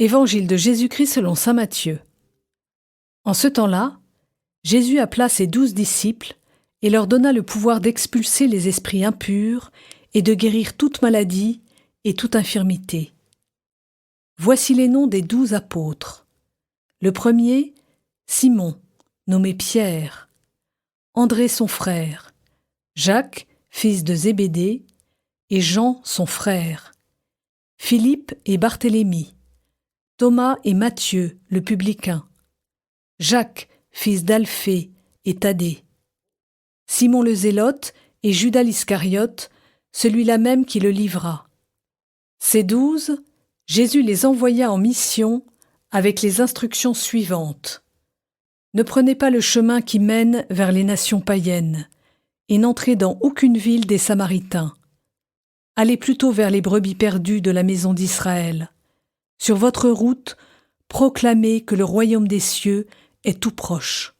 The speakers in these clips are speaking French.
Évangile de Jésus-Christ selon saint Matthieu. En ce temps-là, Jésus appela ses 12 disciples et leur donna le pouvoir d'expulser les esprits impurs et de guérir toute maladie et toute infirmité. Voici les noms des 12 apôtres. Le premier, Simon, nommé Pierre, André son frère, Jacques, fils de Zébédée, et Jean son frère, Philippe et Barthélemy, Thomas et Matthieu, le publicain, Jacques, fils d'Alphée et Thaddée, Simon le Zélote et Judas l'Iscariote, celui-là même qui le livra. Ces 12, Jésus les envoya en mission avec les instructions suivantes. Ne prenez pas le chemin qui mène vers les nations païennes, et n'entrez dans aucune ville des Samaritains. Allez plutôt vers les brebis perdues de la maison d'Israël. Sur votre route, proclamez que le royaume des cieux est tout proche.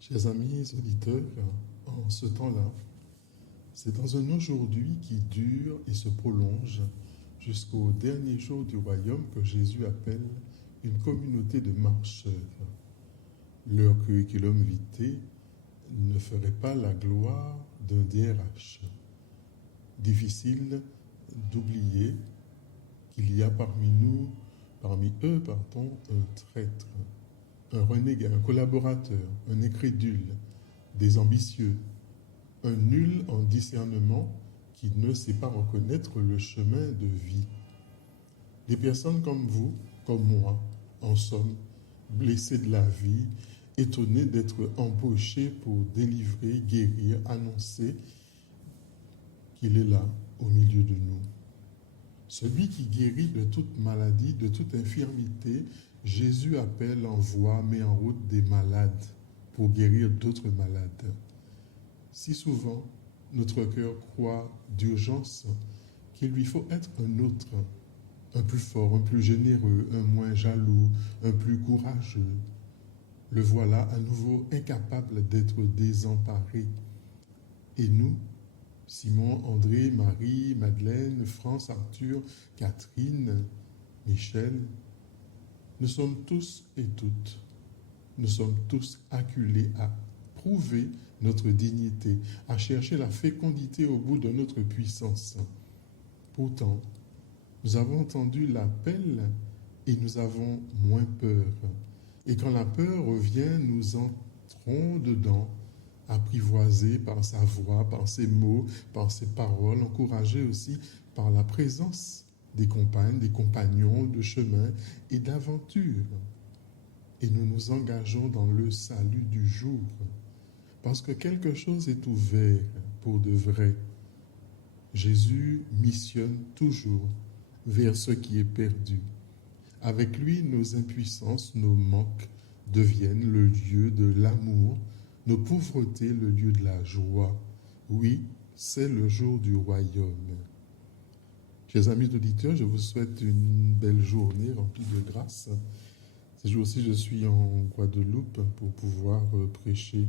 Chers amis auditeurs, en ce temps-là, c'est dans un aujourd'hui qui dure et se prolonge jusqu'au dernier jour du royaume que Jésus appelle une communauté de marcheurs. Leur curriculum vitae ne ferait pas la gloire d'un DRH. Difficile d'oublier qu'il y a parmi eux, un traître, un renégat, un collaborateur, un incrédule, des ambitieux, un nul en discernement qui ne sait pas reconnaître le chemin de vie. Des personnes comme vous, comme moi, en somme, blessées de la vie, étonnées d'être embauchées pour délivrer, guérir, annoncer qu'il est là, au milieu de nous. Celui qui guérit de toute maladie, de toute infirmité, Jésus appelle, envoie, met en route des malades pour guérir d'autres malades. Si souvent, notre cœur croit d'urgence qu'il lui faut être un autre, un plus fort, un plus généreux, un moins jaloux, un plus courageux. Le voilà à nouveau incapable d'être désemparé. Et nous, Simon, André, Marie, Madeleine, France, Arthur, Catherine, Michel, nous sommes tous et toutes, nous sommes tous acculés à prouver notre dignité, à chercher la fécondité au bout de notre puissance. Pourtant, nous avons entendu l'appel et nous avons moins peur. Et quand la peur revient, nous entrons dedans, apprivoisés par sa voix, par ses mots, par ses paroles, encouragés aussi par la présence des compagnes, des compagnons de chemin et d'aventure. Et nous nous engageons dans le salut du jour, parce que quelque chose est ouvert pour de vrai. Jésus missionne toujours vers ce qui est perdu. Avec lui, nos impuissances, nos manques deviennent le lieu de l'amour, nos pauvretés le lieu de la joie. Oui, c'est le jour du royaume. Chers amis auditeurs, je vous souhaite une belle journée remplie de grâce. Ce jour-ci, je suis en Guadeloupe pour pouvoir prêcher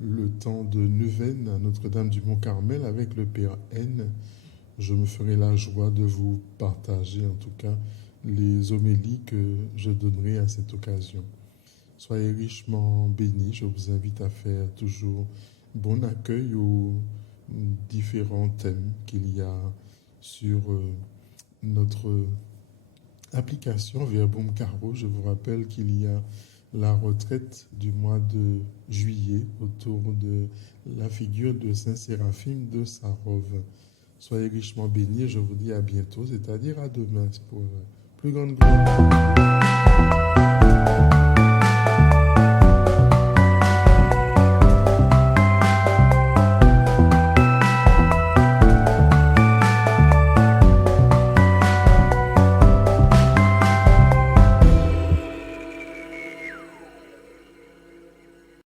le temps de neuvaine à Notre-Dame du Mont-Carmel avec le Père N. Je me ferai la joie de vous partager en tout cas les homélies que je donnerai à cette occasion. Soyez richement bénis. Je vous invite à faire toujours bon accueil aux différents thèmes qu'il y a sur notre application Verbum Caro. Je vous rappelle qu'il y a la retraite du mois de juillet autour de la figure de Saint Séraphime de Sarov. Soyez richement bénis et je vous dis à bientôt, c'est-à-dire à demain pour plus grande gloire.